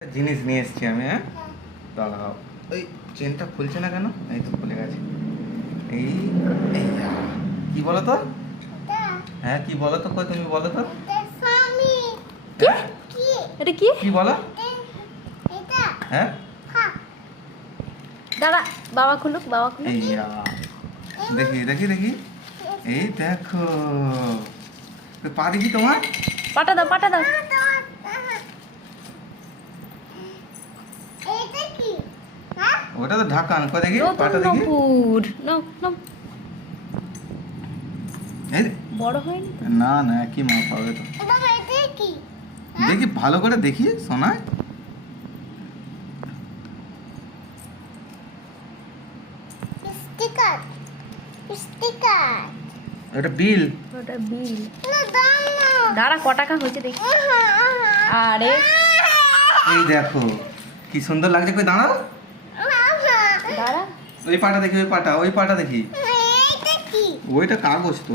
জিনিস নিয়ে এসেছি আমি। হ্যাঁ, দাঁড়াও। ওই চেনটা খুলছে না কেন? এই তো খুলে গেছে। এই এই কি বলো তো? হ্যাঁ, কি বলো তো? কই তুমি বলো তো? হ্যাঁ? এটা কি? কি বলো? হ্যাঁ, দাঁড়া, বাবা খুলুক, বাবা খুলুক। এই দেখি দেখি দেখি। এই দেখো, পা দেখি তোমার। পাটা দাও, পাটা দাও। ওটা তো ঢাকান। কই দেখি নতুন পাটা দেখি। নপুর। নাও, নাও। এই বড় হয়নি? না না, কি মা পাবে তো। দেখি ভালো করে দেখি সোনায়। এটা বিল। ওটা বিল। দাঁড়া, ক টাকা হয়েছে দেখি। আরে এই দেখো কি সুন্দর লাগছে। কই দাঁড়াও, দাঁড়া। ওই পাটা দেখি, ওই পাটা দেখি। ওইটা কাগজ তো।